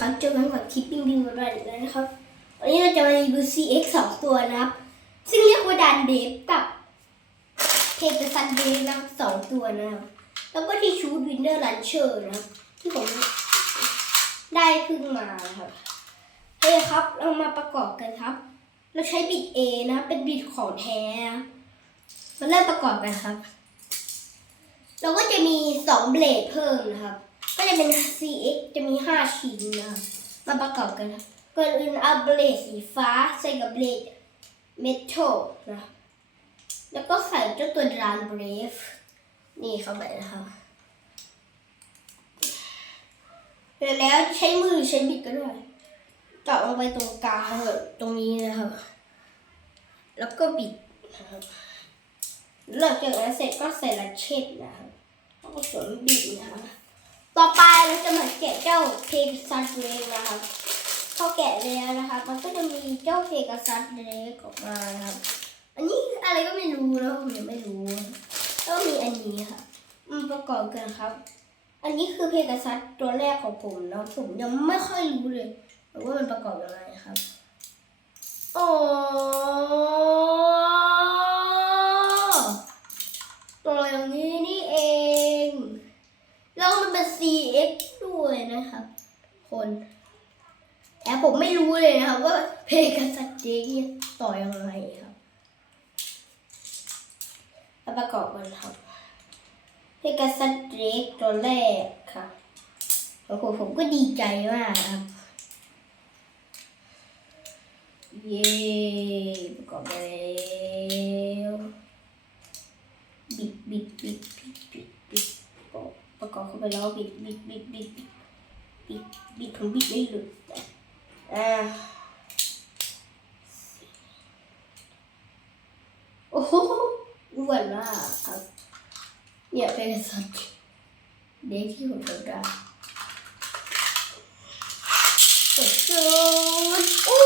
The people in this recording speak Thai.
นะครับเจอกันกับคลิปปิ้งบิงกันได้แล้วนะครับ วันนี้เราจะมารีวิว CX สองตัวนะครับ ซึ่งเรียกว่าดันเดฟกับเทปซันเดฟนะครับสองตัวนะครับ แล้วก็ที่ชูดวินเดอร์ลันเชอร์นะครับที่ผมได้ขึ้นมาครับเฮ้ยครับ เรามาประกอบกันครับ เราใช้บิด A นะ เป็นบิดของแท้นะครับมาเริ่มประกอบกันครับ เราก็จะมีสองเบลดเพิ่มนะครับ ก็จะเป็น CX จะมี5ชิ้นนะมาประกอบกันครับก่อนอื่นเอาเบลดสีฟ้าใส่กับเบลดเมทัลนะแล้วก็ใส่เจ้าตัวดรานเบรฟนี่เข้าไปนะครับเสร็จแล้วใช้มือใช้บิดก็ได้เจาะลงไปตรงกลางตรงนี้นะครับ แล้วก็บิดนะครับหลังจากนั้นเสร็จก็ใส่ลัดเช็ดนะครับแล้วก็สวมบิดนะคะ ต่อไปเราจะมาแกะเจ้าเพกซัสเล็กนะคะพอแกะแล้วนะคะมันก็จะมีเจ้าเพกซัสเล็กออกมาครับ อันนี้อะไรก็ไม่รู้นะผมยังไม่รู้ก็มีอันนี้ค่ะมันประกอบกันครับ อันนี้คือเพกซัสตัวแรกของผมนะผมยังไม่ค่อยรู้เลยว่ามันประกอบยังไงครับอ๋อตัวอย่างนี้นี่เอง แล้วมันเป็น CX ด้วยนะครับ คนแต่ผมไม่รู้เลยนะครับว่าเพกาซัสเจกต่อยังไงครับมาประกอบกันครับเพกาซัสเจกตัวแรกครับโอ้โหผมก็ดีใจมากครับเย้ประกอบไปแล้วบิดบิดบิดบิดบิด กอบเข้าไปแล้วบิดบิดบิดบิดบิดบิดผมบิดไม่หลุดอ่าโอ้โหอ้วนมากครับเนี่ยเป็นสัตว์เด็กที่ผมทำได้สุดยอดโอ้